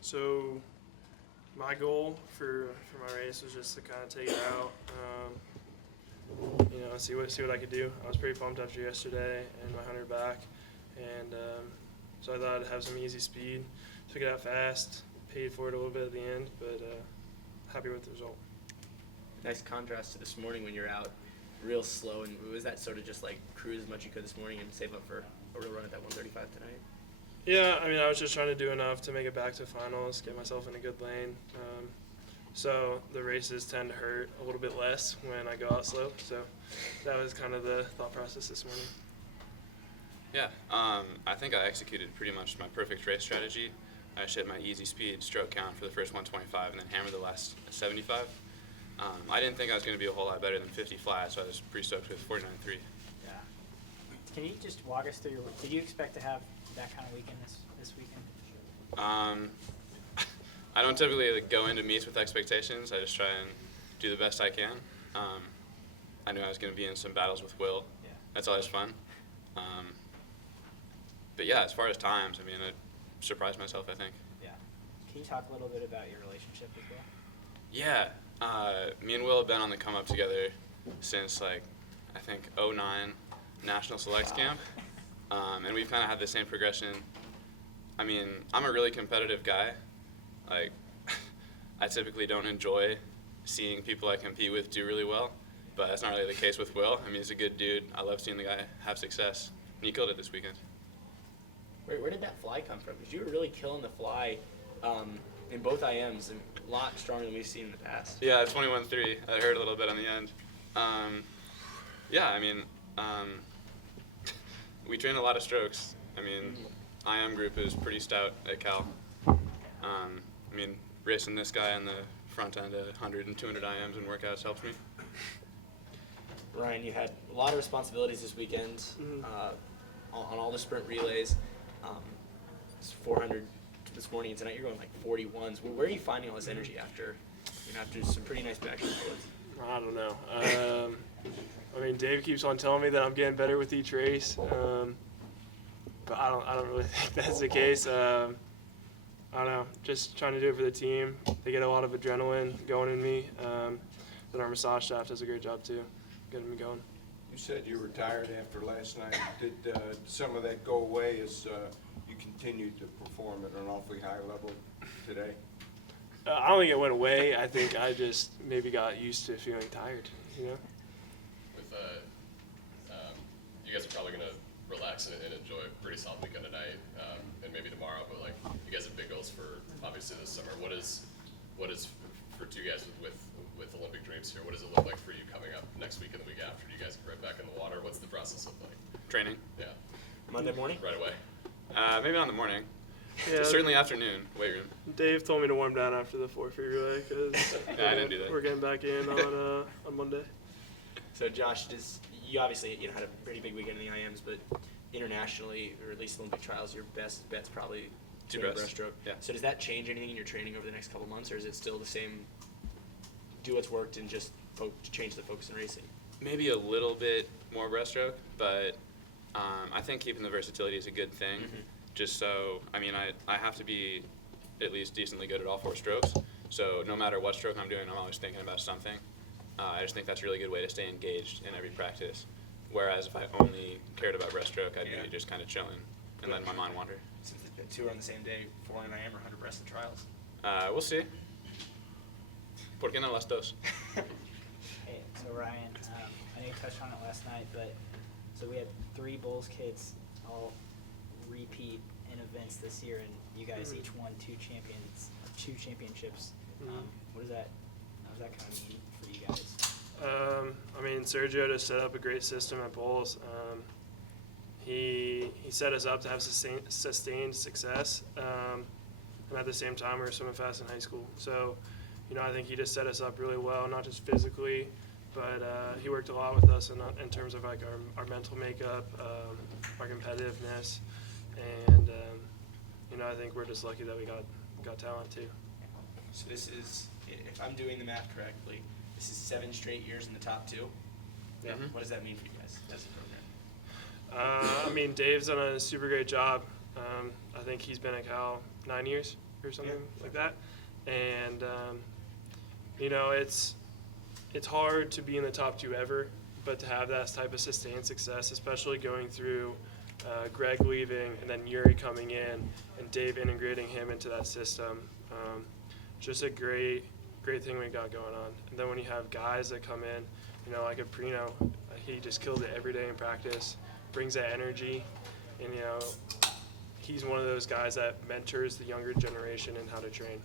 So my goal for my race was just to kind of take it out, see what I could do. I was pretty pumped after yesterday and my 100 back, and so I thought I'd have some easy speed. Took it out fast, paid for it a little bit at the end, but happy with the result. Nice contrast to this morning when you're out real slow, and was that sort of just like cruise as much as you could this morning and save up for a real run at that 135 tonight? Yeah, I mean, I was just trying to do enough to make it back to finals, get myself in a good lane. So the races tend to hurt a little bit less when I go out slow. So that was kind of the thought process this morning. Yeah, I think I executed pretty much my perfect race strategy. I just hit my easy speed stroke count for the first 125 and then hammered the last 75. I didn't think I was going to be a whole lot better than 50 flat, so I was pretty stoked with 49.3. Yeah. Can you just walk us through did you expect to have that kind of weekend this weekend? I don't typically go into meets with expectations. I just try and do the best I can. I knew I was going to be in some battles with Will. Yeah. That's always fun. But yeah, as far as times, I mean, I surprised myself, I think. Yeah. Can you talk a little bit about your relationship with Will? Yeah, me and Will have been on the come up together since I think 09 National Selects Camp, and we've kind of had the same progression. I mean, I'm a really competitive guy. I typically don't enjoy seeing people I compete with do really well, but that's not really the case with Will. I mean, he's a good dude. I love seeing the guy have success, and he killed it this weekend. Where did that fly come from? Because you were really killing the fly in both IMs, and a lot stronger than we've seen in the past. Yeah, 21.3. I heard a little bit on the end. Yeah, I mean, we train a lot of strokes. I mean, IM group is pretty stout at Cal. I mean, racing this guy on the front end at 100 and 200 IMs and workouts helps me. Ryan, you had a lot of responsibilities this weekend on all the sprint relays. It's 400 this morning, and tonight you're going like 41s. Where are you finding all this energy after some pretty nice back and forth? I don't know. I mean, Dave keeps on telling me that I'm getting better with each race, but I don't really think that's the case. I don't know. Just trying to do it for the team. They get a lot of adrenaline going in me. Then our massage staff does a great job too, getting me going. You said you were tired after last night. Did some of that go away as you continued to perform at an awfully high level today? I don't think it went away. I think I just maybe got used to feeling tired, With you guys are probably going to relax and enjoy a pretty solid weekend tonight and maybe tomorrow, but you guys have big goals for obviously this summer. What is for two guys with Olympic dreams here? What does it look like for you coming up next week and the week after? Do you guys get right back in the water? What's the process look like? Training. Yeah. Monday morning? Right away. Maybe not in the morning. Yeah, Certainly afternoon, weight room. Dave told me to warm down after the 4 free relay because Yeah, I didn't do that. we're getting back in on Monday. So Josh, you obviously had a pretty big weekend in the IMs, but internationally, or at least Olympic trials, your best bet's probably Two 200 breasts. breaststroke. Yeah. So does that change anything in your training over the next couple months, or is it still the same? Do what's worked and just change the focus in racing. Maybe a little bit more breaststroke, but I think keeping the versatility is a good thing. Mm-hmm. Just so, I mean, I have to be at least decently good at all 4 strokes. So no matter what stroke I'm doing, I'm always thinking about something. I just think that's a really good way to stay engaged in every practice. Whereas if I only cared about breaststroke, I'd be just kind of chilling and letting my mind wander. Since the 2 are on the same day, 400 IM or 100 breast in trials. We'll see. ¿Por qué no las dos? Hey, so Ryan, I know you touched on it last night, but so we had 3 Bulls kids all repeat in events this year, and you guys each won 2 championships. What does that kind of mean for you guys? I mean, Sergio just set up a great system at Bulls. He set us up to have sustained success, and at the same time, we were swimming fast in high school. So, I think he just set us up really well, not just physically, but he worked a lot with us in terms of our mental makeup, our competitiveness, and I think we're just lucky that we got talent too. So this is, if I'm doing the math correctly, this is 7 straight years in the top 2. Yeah. Mhm. What does that mean for you guys as a program? I mean, Dave's done a super great job. I think he's been at Cal 9 years. or something Yeah. like that. And, you know, it's hard to be in the top 2 ever, but to have that type of sustained success, especially going through Greg leaving and then Yuri coming in and Dave integrating him into that system, just a great thing we got going on. And then when you have guys that come in, you know, like a Prenot, he just kills it every day in practice, brings that energy, and, you know, he's one of those guys that mentors the younger generation in how to train.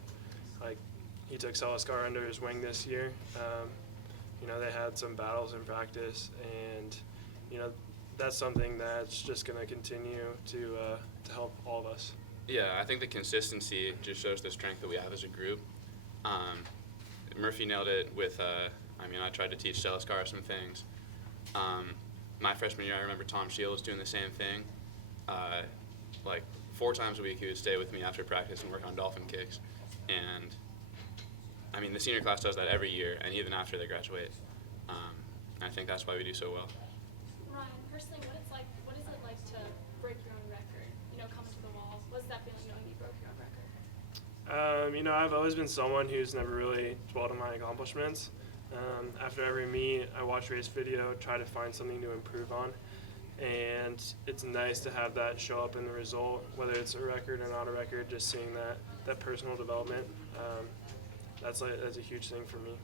Like, he took Celiscar under his wing this year. You know, they had some battles in practice, and, you know, that's something that's just going to continue to help all of us. Yeah, I think the consistency just shows the strength that we have as a group. Murphy nailed it with, I mean, I tried to teach Celiscar some things. My freshman year, I remember Tom Shields doing the same thing. Like 4 times a week, he would stay with me after practice and work on dolphin kicks. And I mean, the senior class does that every year, and even after they graduate. I think that's why we do so well. Ryan, personally, what is it like to break your own record? You know, coming to the walls. What's that feeling knowing you broke your own record? You know, I've always been someone who's never really dwelled on my accomplishments. After every meet, I watch race video, try to find something to improve on. And it's nice to have that show up in the result, whether it's a record or not a record, just seeing that personal development. That's a huge thing for me.